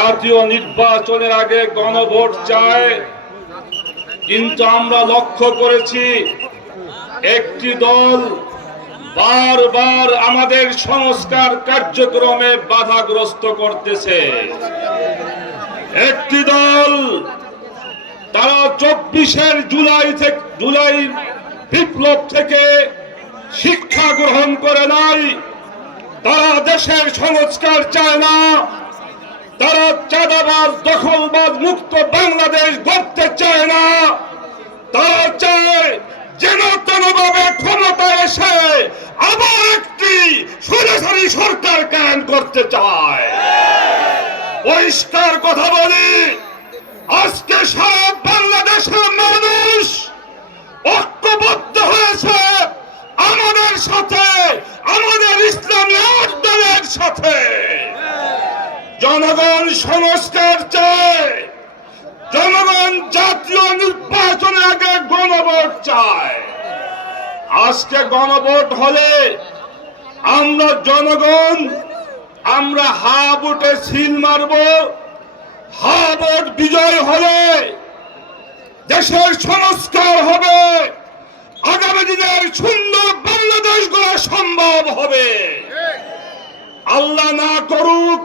জাতীয় নির্বাচনের আগে গণভোট চায়, কিন্তু আমরা লক্ষ্য করেছি একটি দল বারবার আমাদের সংস্কার কার্যক্রমে বাধাগ্রস্ত করতেছে। একটি দল তারা 24 জুলাই বিপ্লব থেকে শিক্ষা গ্রহণ করে নাই, তারা দেশের সংস্কার চায় না, তারা চাঁদাবাজ দখলবাজ মুক্ত বাংলাদেশ গড়তে চায় না, তারা চায় যেন তেনভাবে ক্ষমতায় এসে আবার একটি স্বৈরাচারী সরকার কায়েম করতে চায়। পরিষ্কার কথা বলি, আজকে সারা বাংলাদেশের মানুষ ঐক্যবদ্ধ হয়েছে আমাদের সাথে, আমাদের ইসলামী আন্দোলনের সাথে। জনগণ সংস্কার চায়, জনগণ জাতীয় নির্বাচনের আগে গণভোট চায়। আজকে গণভোট হলে আমরা জনগণ আমরা হা ভোটে সিল মারব। হা ভোট বিজয় হলে দেশের সংস্কার হবে, আগামী দিনের সুন্দর বাংলাদেশ গড়া সম্ভব হবে। আল্লাহ না করুক